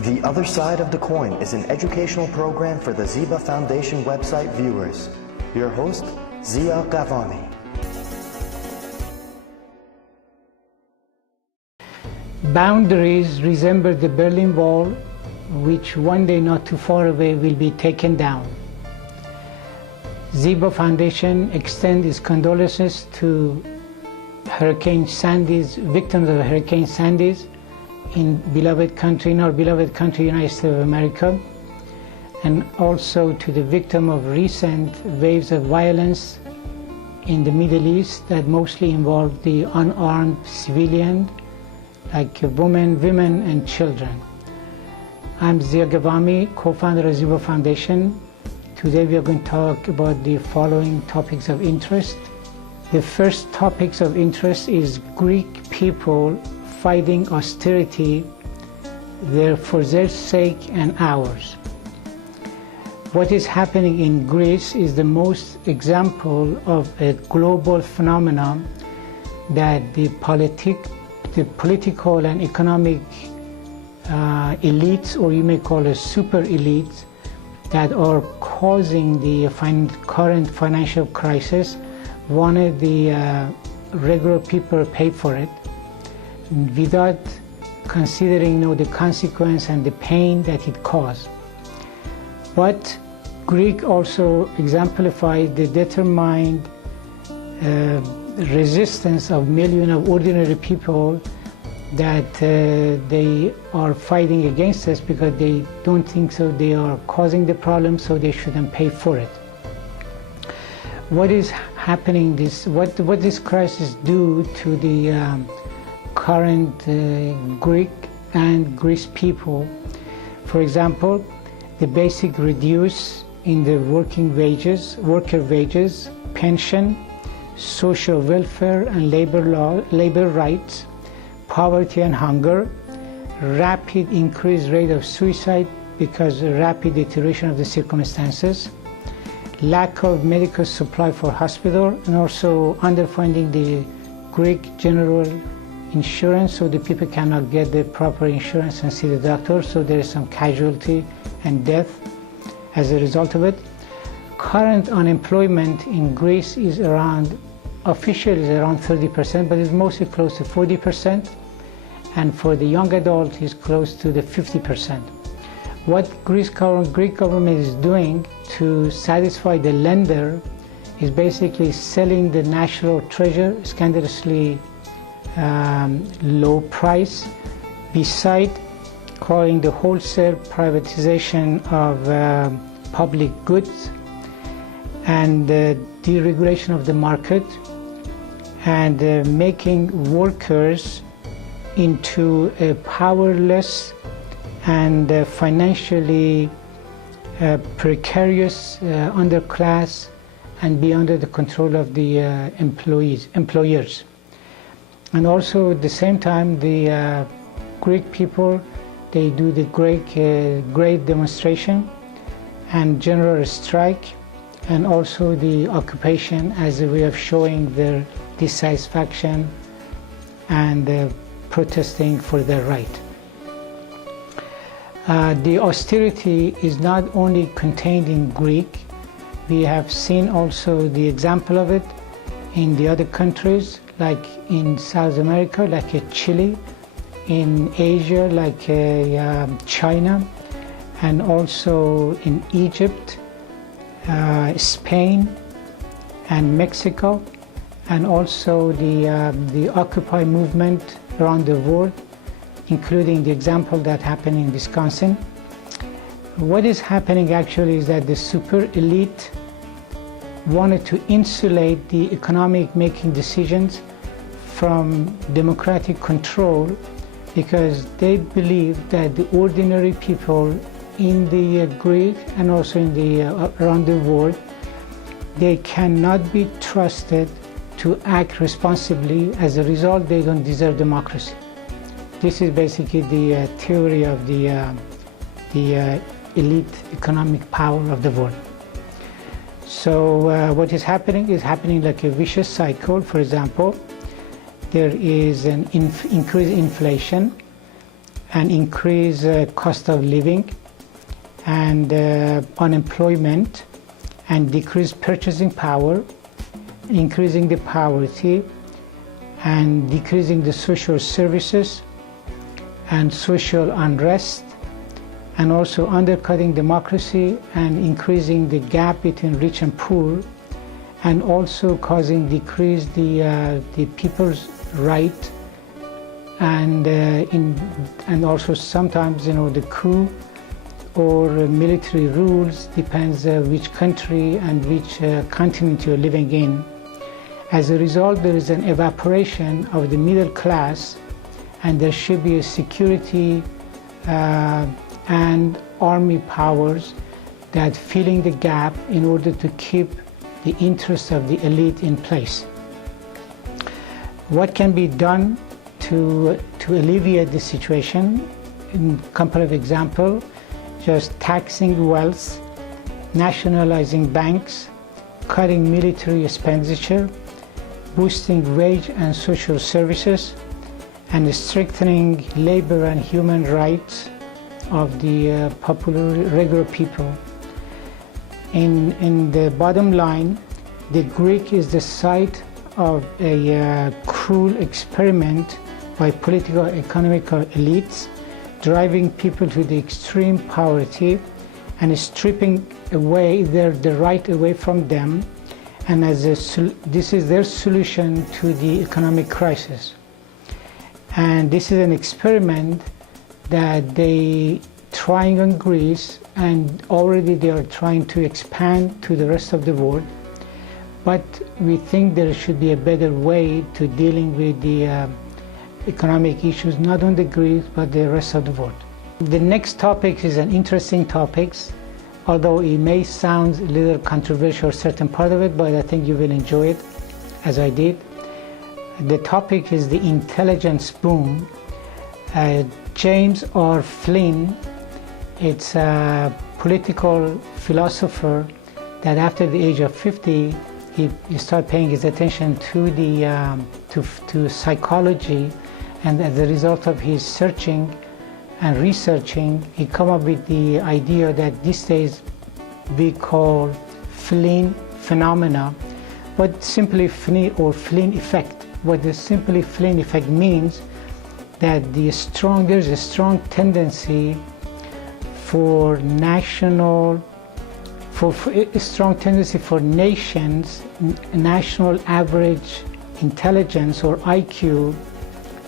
The Other Side of the Coin is an educational program for the Ziba Foundation website viewers. Your host, Zia Ghavami. Boundaries resemble the Berlin Wall, which one day not too far away will be taken down. Ziba Foundation extends its condolences to Hurricane Sandy's victims of Hurricane Sandy's in our beloved country, United States of America, and also to the victim of recent waves of violence in the Middle East that mostly involved the unarmed civilian, like women and children. I'm Zia Ghavami, co-founder of Ziba Foundation. Today we are going to talk about the following topics of interest. The first topics of interest is Greek people fighting austerity for their sake and ours. What is happening in Greece is the most example of a global phenomenon that the political and economic elites, or you may call it super elites, that are causing the current financial crisis, wanted the regular people pay for it without considering the consequence and the pain that it caused. But Greek also exemplified the determined resistance of millions of ordinary people that they are fighting against us because they don't think so they are causing the problem, so they shouldn't pay for it. What is happening? What this crisis do to the current Greek and Greece people? For example, the basic reduce in the worker wages, pension, social welfare and labor rights, poverty and hunger, rapid increased rate of suicide because of rapid deterioration of the circumstances, lack of medical supply for hospital, and also underfunding the Greek general insurance, so the people cannot get the proper insurance and see the doctor, so there is some casualty and death as a result of it. Current unemployment in Greece is officially is around 30%, but it's mostly close to 40%, and for the young adult is close to the 50%. What Greek government is doing to satisfy the lender is basically selling the national treasure scandalously low price, beside calling the wholesale privatization of public goods and deregulation of the market, and making workers into a powerless and financially precarious underclass, and be under the control of the employers. And also at the same time, the Greek people, they do the great demonstration and general strike, and also the occupation as a way of showing their dissatisfaction and protesting for their right. The austerity is not only contained in Greek. We have seen also the example of it in the other countries, like in South America, like Chile, in Asia, like China, and also in Egypt, Spain, and Mexico, and also the Occupy movement around the world, including the example that happened in Wisconsin. What is happening actually is that the super elite wanted to insulate the economic making decisions from democratic control, because they believe that the ordinary people in the Greek and also in the around the world, they cannot be trusted to act responsibly. As a result, they don't deserve democracy. This is basically the theory of the elite economic power of the world. So what is happening like a vicious cycle. For example, there is an increased inflation, and increase cost of living and unemployment and decrease purchasing power, increasing the poverty and decreasing the social services and social unrest, and also undercutting democracy and increasing the gap between rich and poor, and also causing decrease the people's right, and also sometimes the coup or military rules, depends which country and which continent you're living in. As a result, there is an evaporation of the middle class, and there should be a security and army powers that filling the gap in order to keep the interests of the elite in place. What can be done to alleviate the situation? In a couple of examples, just taxing wealth, nationalizing banks, cutting military expenditure, boosting wage and social services, and strengthening labor and human rights of the regular people. In the bottom line, the Greek is the site of a cruel experiment by political economical elites, driving people to the extreme poverty and stripping away the right away from them, and this is their solution to the economic crisis. And this is an experiment that they trying on Greece, and already they are trying to expand to the rest of the world. But we think there should be a better way to dealing with the economic issues, not only Greece, but the rest of the world. The next topic is an interesting topic, although it may sound a little controversial, certain part of it, but I think you will enjoy it, as I did. The topic is the intelligence boom. James R. Flynn, it's a political philosopher that after the age of 50, he started paying his attention to to psychology, and as a result of his searching and researching, he come up with the idea that these days we call Flynn phenomena, but simply Flynn or Flynn effect. What the simply Flynn effect means that there's a strong tendency for nations, national average intelligence or IQ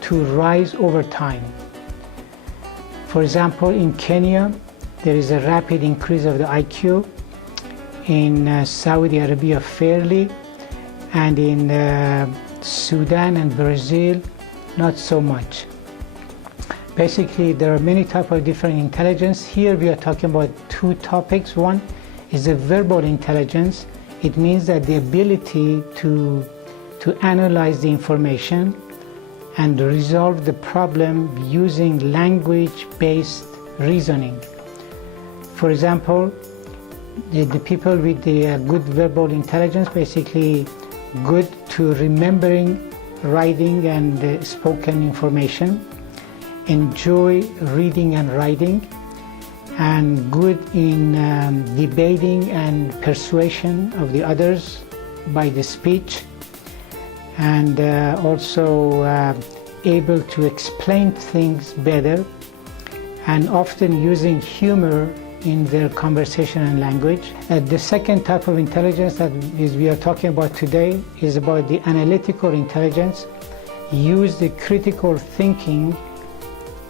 to rise over time. For example, in Kenya, there is a rapid increase of the IQ, in Saudi Arabia fairly, and in Sudan and Brazil, not so much. Basically, there are many types of different intelligence. Here we are talking about two topics. One is the verbal intelligence. It means that the ability to analyze the information and resolve the problem using language-based reasoning. For example, the people with the good verbal intelligence, basically good to remembering, writing and spoken information, enjoy reading and writing, and good in debating and persuasion of the others by the speech, and also able to explain things better, and often using humor in their conversation and language. The second type of intelligence that we are talking about today is about the analytical intelligence. Use the critical thinking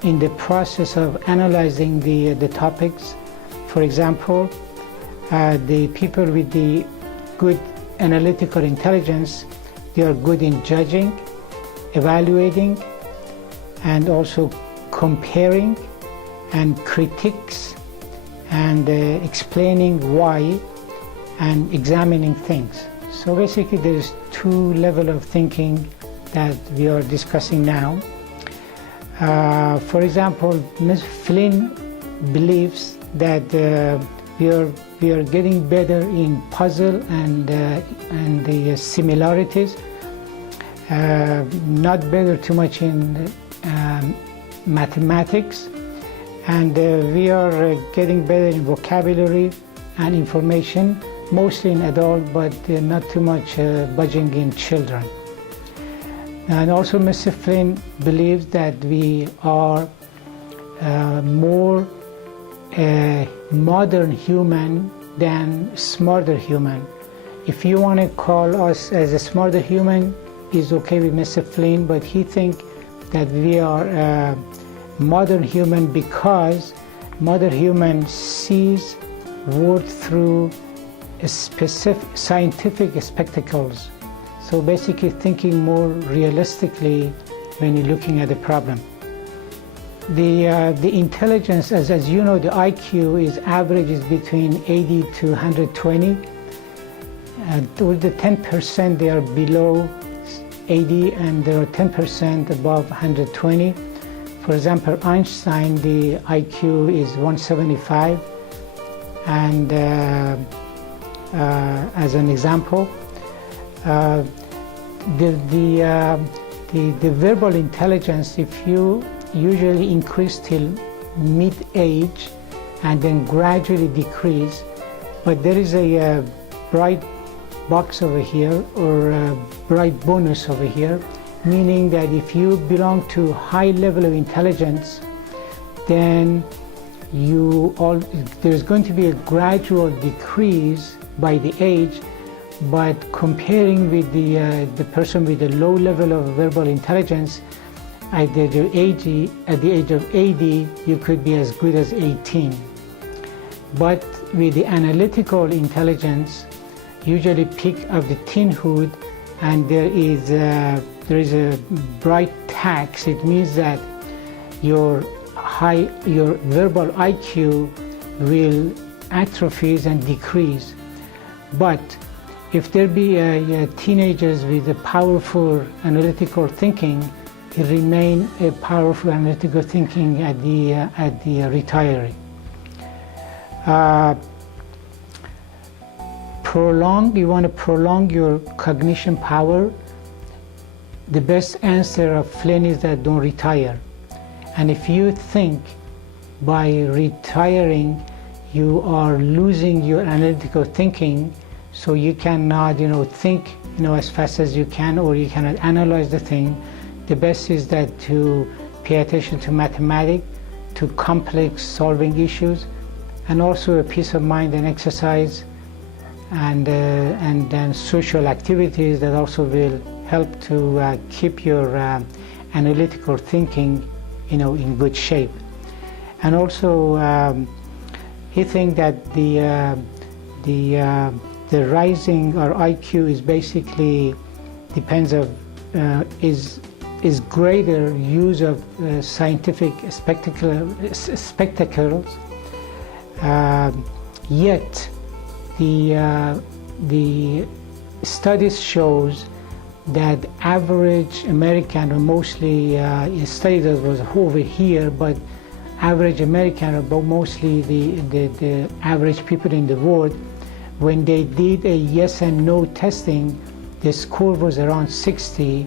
in the process of analyzing the topics. For example, the people with the good analytical intelligence, they are good in judging, evaluating, and also comparing and critiques, and explaining why and examining things. So basically there's two levels of thinking that we are discussing now. For example, Ms. Flynn believes that we are getting better in puzzle and the similarities, not better too much in mathematics, and we are getting better in vocabulary and information, mostly in adult, but not too much budging in children. And also Mr. Flynn believes that we are more modern human than smarter human. If you want to call us as a smarter human, is okay with Mr. Flynn, but he thinks that we are modern human because modern human sees world through specific scientific spectacles. So basically thinking more realistically when you're looking at the problem. The intelligence, as you know, the IQ is average is between 80 to 120. With the 10% they are below 80 and there are 10% above 120. For example, Einstein, the IQ is 175, and as an example, the verbal intelligence, if you usually increase till mid-age and then gradually decrease, but there is a bright box over here, or a bright bonus over here, meaning that if you belong to high level of intelligence, then there's going to be a gradual decrease by the age, but comparing with the person with a low level of verbal intelligence, at the age of 80, you could be as good as 18. But with the analytical intelligence, usually peak of the teenhood, and there is a bright tax. It means that your verbal IQ will atrophy and decrease. But if there be teenagers with a powerful analytical thinking, it remain a powerful analytical thinking at the retiree. You want to prolong your cognition power. The best answer of Flynn is that don't retire. And if you think by retiring you are losing your analytical thinking, so you cannot think as fast as you can, or you cannot analyze the thing, the best is that to pay attention to mathematics, to complex solving issues, and also a peace of mind and exercise, and then social activities that also will help to keep your analytical thinking in good shape. And also he thinks that the rising our IQ is basically depends of is greater use of scientific spectacles, yet the studies shows that average American, or mostly a study that was over here, but average American, but mostly the average people in the world, when they did a yes and no testing, the score was around 60,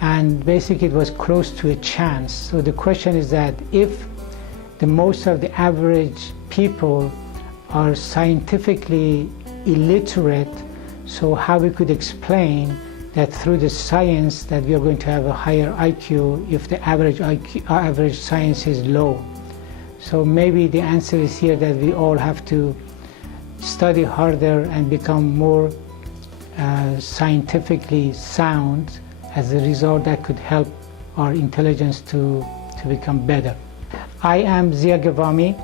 and basically it was close to a chance. So the question is that if the most of the average people are scientifically illiterate, so how we could explain that through the science that we are going to have a higher IQ if the average science is low. So maybe the answer is here that we all have to study harder and become more scientifically sound. As a result, that could help our intelligence to become better. I am Zia Ghavami.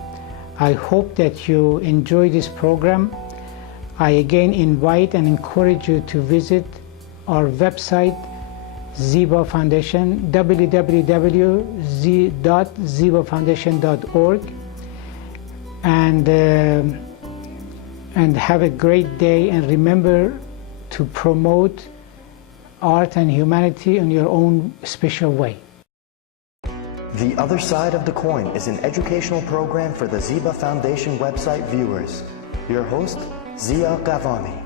I hope that you enjoy this program. I again invite and encourage you to visit our website, Ziba Foundation, www.zibafoundation.org, and have a great day, and remember to promote art and humanity in your own special way. The Other Side of the Coin is an educational program for the Ziba Foundation website viewers. Your host, Zia Ghavami.